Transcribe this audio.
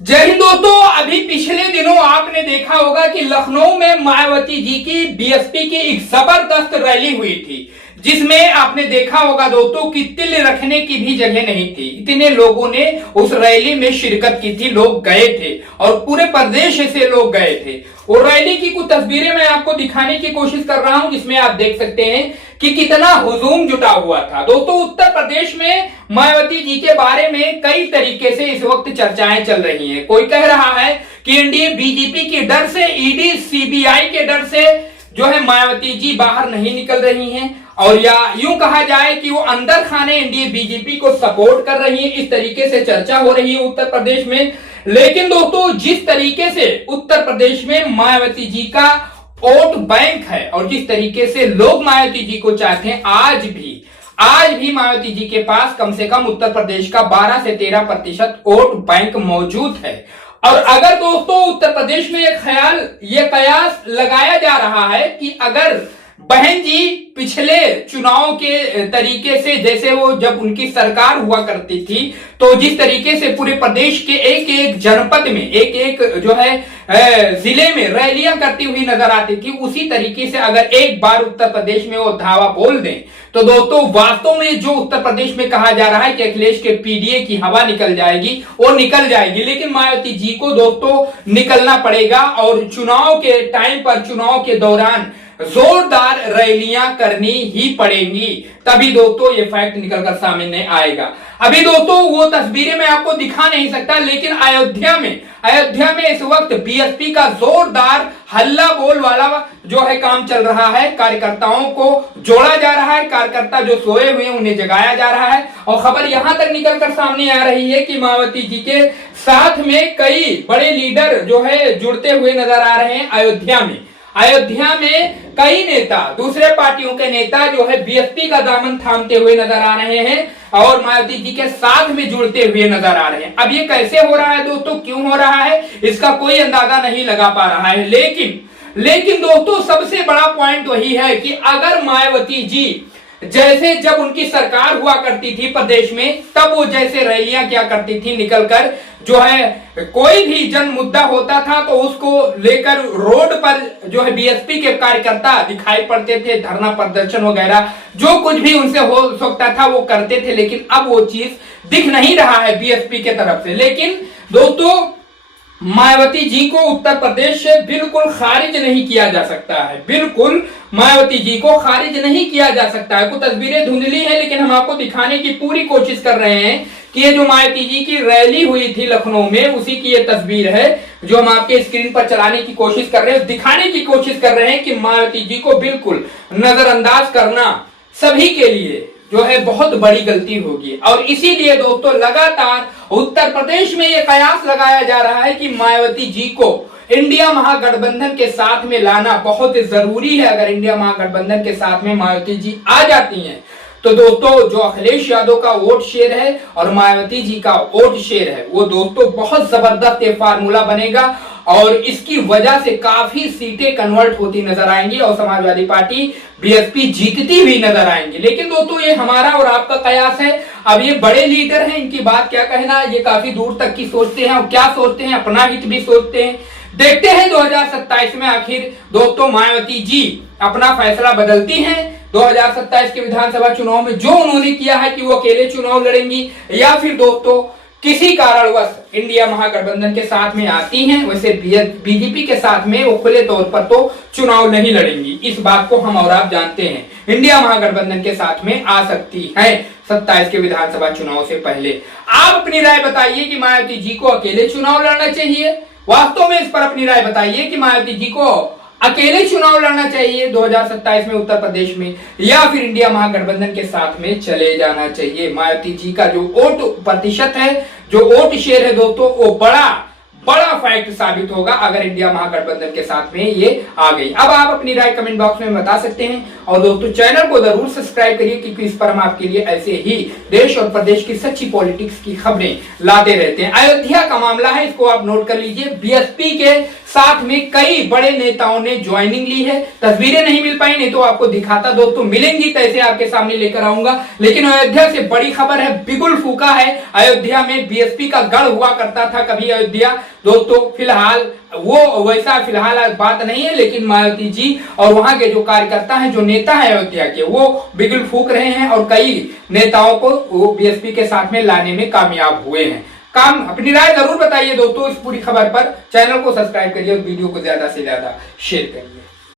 जय हिंद दोस्तों। अभी पिछले दिनों आपने देखा होगा कि लखनऊ में मायावती जी की बीएसपी की एक जबरदस्त रैली हुई थी, जिसमें आपने देखा होगा दोस्तों कि तिल रखने की भी जगह नहीं थी। इतने लोगों ने उस रैली में शिरकत की थी, लोग गए थे और पूरे प्रदेश से लोग गए थे। और रैली की कुछ तस्वीरें मैं आपको दिखाने की कोशिश कर रहा हूं, जिसमें आप देख सकते हैं कि कितना हुजूम जुटा हुआ था। दोस्तों, उत्तर प्रदेश में मायावती जी के बारे में कई तरीके से इस वक्त चर्चाएं चल रही हैं। कोई कह रहा है कि एनडीए बीजेपी के डर से, ईडी सीबीआई के डर से जो है मायावती जी बाहर नहीं निकल रही हैं, और या यूं कहा जाए कि वो अंदर खाने एनडीए बीजेपी को सपोर्ट कर रही है। इस तरीके से चर्चा हो रही है उत्तर प्रदेश में। लेकिन दोस्तों, जिस तरीके से उत्तर प्रदेश में मायावती जी का वोट बैंक है और जिस तरीके से लोग मायावती जी को चाहते हैं, आज भी मायावती जी के पास कम से कम उत्तर प्रदेश का 12 से 13% वोट बैंक मौजूद है। और अगर दोस्तों उत्तर प्रदेश में ये कयास लगाया जा रहा है कि अगर बहन जी पिछले चुनाव के तरीके से, जैसे वो जब उनकी सरकार हुआ करती थी, तो जिस तरीके से पूरे प्रदेश के एक एक जनपद में, एक एक जो है जिले में रैलियां करती हुई नजर आती थी, उसी तरीके से अगर एक बार उत्तर प्रदेश में वो धावा बोल दें, तो दोस्तों वास्तव में जो उत्तर प्रदेश में कहा जा रहा है कि अखिलेश के पीडीए की हवा निकल जाएगी, वो निकल जाएगी। लेकिन मायावती जी को दोस्तों निकलना पड़ेगा और चुनाव के टाइम पर, चुनाव के दौरान जोरदार रैलियां करनी ही पड़ेंगी, तभी दोस्तों ये फैक्ट निकलकर सामने आएगा। अभी दोस्तों वो तस्वीरें मैं आपको दिखा नहीं सकता, लेकिन अयोध्या में इस वक्त बीएसपी का जोरदार हल्ला बोल वाला जो है काम चल रहा है। कार्यकर्ताओं को जोड़ा जा रहा है, कार्यकर्ता जो सोए हुए हैं उन्हें जगाया जा रहा है। और खबर यहां तक निकलकर सामने आ रही है कि मायावती जी के साथ में कई बड़े लीडर जो है जुड़ते हुए नजर आ रहे हैं। अयोध्या में कई नेता, दूसरे पार्टियों के नेता जो है बीएसपी का दामन थामते हुए नजर आ रहे हैं और मायावती जी के साथ में जुड़ते हुए नजर आ रहे हैं। अब ये कैसे हो रहा है दोस्तों, क्यों हो रहा है, इसका कोई अंदाजा नहीं लगा पा रहा है। लेकिन दोस्तों सबसे बड़ा पॉइंट वही है कि अगर मायावती जी जैसे जब उनकी सरकार हुआ करती थी प्रदेश में, तब वो जैसे रैलियां क्या करती थी, निकलकर जो है कोई भी जन मुद्दा होता था तो उसको लेकर रोड पर जो है बीएसपी के कार्यकर्ता दिखाई पड़ते थे, धरना प्रदर्शन वगैरह जो कुछ भी उनसे हो सकता था वो करते थे। लेकिन अब वो चीज दिख नहीं रहा है बीएसपी के तरफ से। लेकिन दोस्तों मायावती जी को उत्तर प्रदेश से बिल्कुल खारिज नहीं किया जा सकता है, बिल्कुल मायावती जी को खारिज नहीं किया जा सकता है। कुछ तस्वीरें धुंधली हैं, लेकिन हम आपको दिखाने की पूरी कोशिश कर रहे हैं कि ये जो मायावती जी की रैली हुई थी लखनऊ में, उसी की ये तस्वीर है जो हम आपके स्क्रीन पर चलाने की कोशिश कर रहे हैं, दिखाने की कोशिश कर रहे हैं कि मायावती जी को बिल्कुल नजरअंदाज करना सभी के लिए जो है बहुत बड़ी गलती होगी। और इसीलिए दोस्तों लगातार उत्तर प्रदेश में यह कयास लगाया जा रहा है कि मायावती जी को इंडिया महागठबंधन के साथ में लाना बहुत जरूरी है। अगर इंडिया महागठबंधन के साथ में मायावती जी आ जाती हैं, तो दोस्तों जो अखिलेश यादव का वोट शेयर है और मायावती जी का वोट शेयर है, वो दोस्तों बहुत जबरदस्त ये फार्मूला बनेगा और इसकी वजह से काफी सीटें कन्वर्ट होती नजर आएंगी और समाजवादी पार्टी बीएसपी जीतती हुई नजर आएंगी। लेकिन दोस्तों ये हमारा और आपका कयास है। अब ये बड़े लीडर हैं, इनकी बात क्या कहना, ये काफी दूर तक की सोचते हैं और क्या सोचते हैं, अपना हित भी सोचते हैं। देखते हैं 2027 में आखिर दोस्तों मायावती जी अपना फैसला बदलती हैं। 2027 के विधानसभा चुनाव में जो उन्होंने किया है कि वो अकेले चुनाव लड़ेंगी, या फिर दोस्तों किसी कारणवश इंडिया महागठबंधन के साथ में आती हैं। वैसे बीजेपी के साथ में वो खुले तौर पर तो चुनाव नहीं लड़ेंगी, इस बात को हम और आप जानते हैं। इंडिया महागठबंधन के साथ में आ सकती है 27 के विधानसभा चुनाव से पहले। आप अपनी राय बताइए कि मायावती जी को अकेले चुनाव लड़ना चाहिए, वास्तव में इस पर अपनी राय बताइए कि मायावती जी को अकेले चुनाव लड़ना चाहिए 2027 में उत्तर प्रदेश में, या फिर इंडिया महागठबंधन के साथ में चले जाना चाहिए। मायावती जी का जो वोट प्रतिशत है, जो वोट शेयर है दोस्तों, वो बड़ा फैक्ट साबित होगा अगर इंडिया महागठबंधन के साथ में ये आ गई। अब आप अपनी राय कमेंट बॉक्स में बता सकते हैं और दोस्तों चैनल को जरूर सब्सक्राइब करिए, क्योंकि इस पर हम आपके लिए ऐसे ही देश और प्रदेश की सच्ची पॉलिटिक्स की खबरें लाते रहते हैं। अयोध्या का मामला है, इसको आप नोट कर लीजिए। बीएसपी के साथ में कई बड़े नेताओं ने ज्वाइनिंग ली है। तस्वीरें नहीं मिल पाई, नहीं तो आपको दिखाता दोस्तों, मिलेंगी तो ऐसे आपके सामने लेकर आऊंगा। लेकिन अयोध्या से बड़ी खबर है, बिगुल फूका है अयोध्या में। बीएसपी का गढ़ हुआ करता था कभी अयोध्या दोस्तों, फिलहाल वो वैसा फिलहाल बात नहीं है, लेकिन मायावती जी और वहां के जो कार्यकर्ता हैं, जो नेता है अयोध्या के, वो बिगुल फूक रहे हैं और कई नेताओं को वो बीएसपी के साथ में लाने में कामयाब हुए हैं। अपनी राय जरूर बताइए दोस्तों इस पूरी खबर पर। चैनल को सब्सक्राइब करिए और वीडियो को ज्यादा से ज्यादा शेयर करिए।